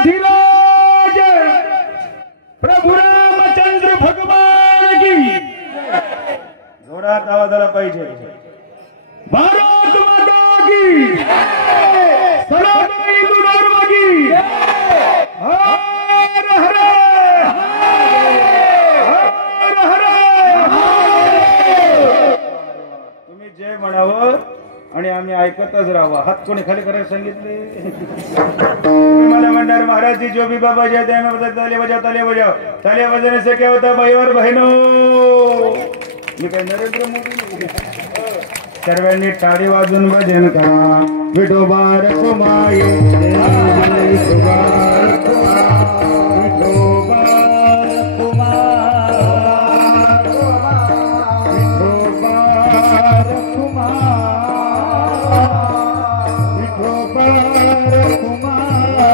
रामाधिराज प्रभु रामचंद्र भगवान की जोरात आवाज आला पाहिजे। भारत माता की सनातन हिंदू धर्म की हर हर हर हर। तुम्ही जय म्हणावं आणि आम्ही ऐकतच राहावं। हात कोणी खाली करायला सांगितले? मला म्हणणार महाराज जी जो भी बाबा जय दयामें ताले बजाव ताले बजाने से क्या होता भाई और बहनों। मी काय नरेंद्र मोदी? सर्वांनी टाळी वाजून भजन करा विठोबा रखुमाई।